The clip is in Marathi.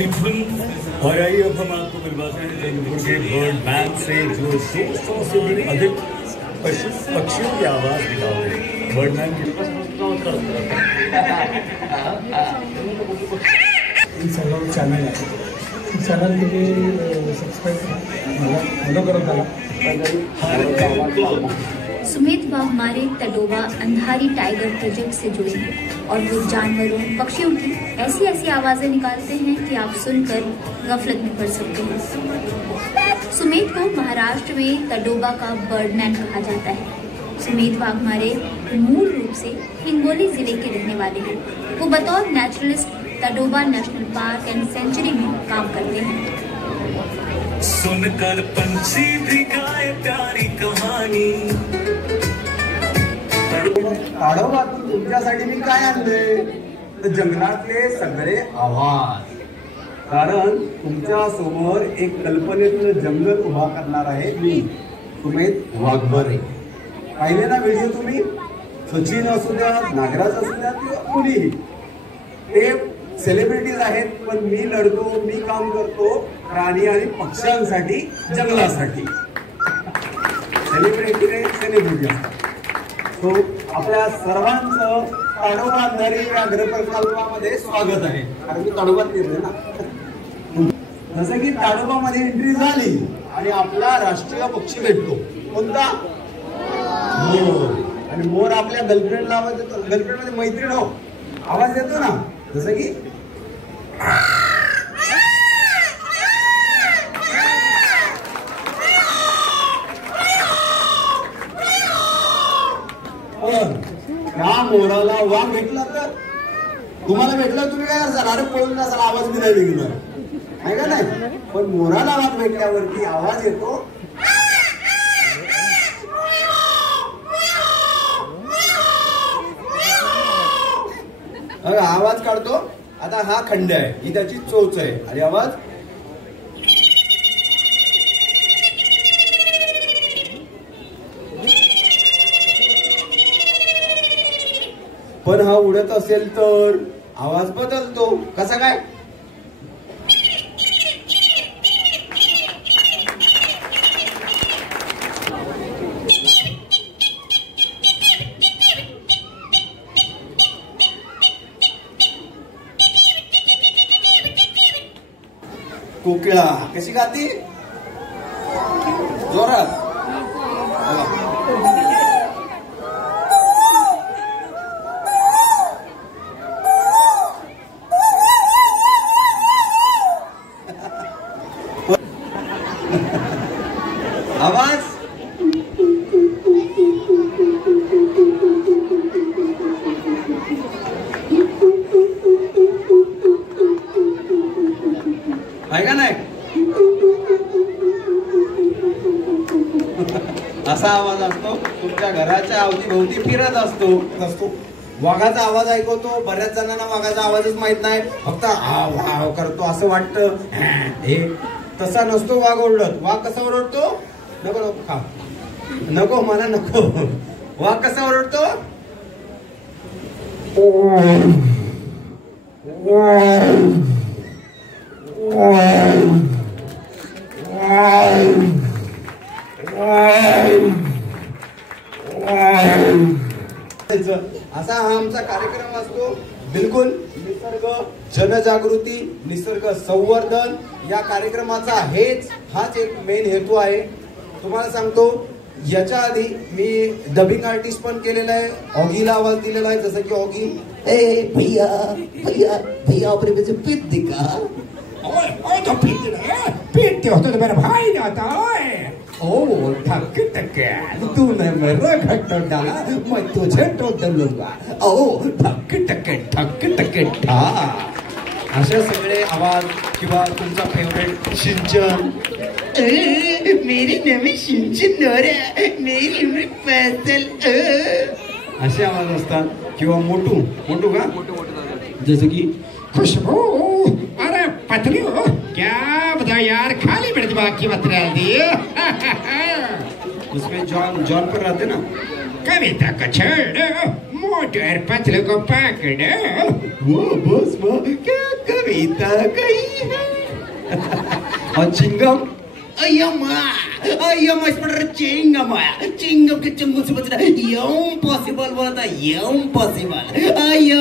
ब्यूटीफुल। और आइए अब हम आपको मिलवाते हैं जंगलपुर के बर्ड मैन से, जो 200 से भी अधिक पक्षियों की आवाज निकालते हैं। बर्ड मैन की चॅनल आहे, चॅनल तुम्ही सबस्क्राईब फॉलो करत आला। सुमित व हमारे तडोबा अंधारी टाइगर प्रोजेक्ट से जुड़े हैं और वो जानवरों पक्षियों की ऐसी ऐसी आवाज़ें निकालते हैं कि आप सुनकर गफलत में पड़ सकते हैं। सुमित को महाराष्ट्र में तडोबा का बर्डमैन कहा जाता है। सुमित वाघमारे मूल रूप से हिंगोली जिले के रहने वाले हैं। वो बतौर naturalist Tadoba national park and sanctuary में काम करते हैं। सुनकर पंछी भी गाए प्यारी कहानी। ताडोबातून तुमच्यासाठी मी काय आणलंय तर जंगलातले सगळे आवाज। कारण तुमच्या समोर एक कल्पनेतलं जंगल उभा करणार आहे मी, सुमित वाघमारे। पाहिले ना व्हिडिओ तुम्ही? सचिन असू द्या, नागराज असू द्या किंवा कुणीही, ते सेलिब्रिटीज आहेत, पण मी लढतो, मी काम करतो प्राणी आणि पक्ष्यांसाठी, जंगलासाठी। सेलिब्रिटी असतात। तो आपल्या सर्वांचं ताडोबा अंधारी व्याघ्र प्रकल्पामध्ये स्वागत आहे। कारण मी ताडोबात फिरले ना। जसं की ताडोबामध्ये एंट्री झाली आणि आपला राष्ट्रीय पक्षी भेटतो, कोणता? मोर। आणि मोर आपल्या गर्लफ्रेंडला आवाज देतो, गर्लफ्रेंड मध्ये मैत्रीण हो आवाज देतो ना, जसं की त्या मोराला वाघ भेटला तर तुम्हाला भेटला, तुम्ही काय करसाल? अरे पळून जासाल, आवाज बी नाही निघणार आहे का नाही? पण मोराला वाघ भेटल्यावरती आवाज येतो। आवाज काढतो। आता हा खंड आहे, ही त्याची चोच आहे आणि आवाज पण हा उडत असेल तर आवाज बदलतो। कसा काय? कोकिळा कशी गाती? जोरात। आवाज आहे का नाही? असा आवाज असतो, तुमच्या घराच्या अवतीभोवती फिरत असतो। वाघाचा आवाज ऐकवतो, बऱ्याच जणांना वाघाचा आवाजच माहित नाही, फक्त हाव हाव करतो असं वाटतं। हे तसा नसतो वाघ ओरडत। वाघ कसा ओरडतो? नको नको खा, नको मला नको। वाघ कसा ओरडतो? असा हा आमचा कार्यक्रम असतो। बिलकुल निसर्ग जनजागृती, निसर्ग संवर्धन या कार्यक्रमाचा हाच एक मेन हेतू आहे। तुम्हाला सांगतो, याच्या आधी मी डबिंग आर्टिस्ट पण केलेला आहे, ऑगीला आवाज दिलेला आहे। जसं की ऑगी, ए भैया भैया भैया अपने मुझे पीट दिखा। ओए ओए तो पीटते हो तो मेरा भाई ना आता। ओ ठक ठक तूने मेरा घट्ट डाला, मैं तुझे ठोक दूंगा। ओ ठक ठक ठा। असे सगळे आवाज किंवा तुमचा फेवरेट सिंचन, मेरी नवी सिंचन मेरी उम्र पैदल, असे आवाज असतात। किंवा मोटू मोटू का, जैसे कि खुशबू, अरे पतली हो क्या बता यार, खाली मिर्च बाकी बतरा दी। उसमें जॉन पर रहते ना, कविता का छेड़ मोटर पतले को पकड़, वो बस क्या कविता पीता कहीं है। और चिंगम अय्या मास्टर चिंगम के चंगुल से बचना इम्पॉसिबल बोला था इम्पॉसिबल अय्या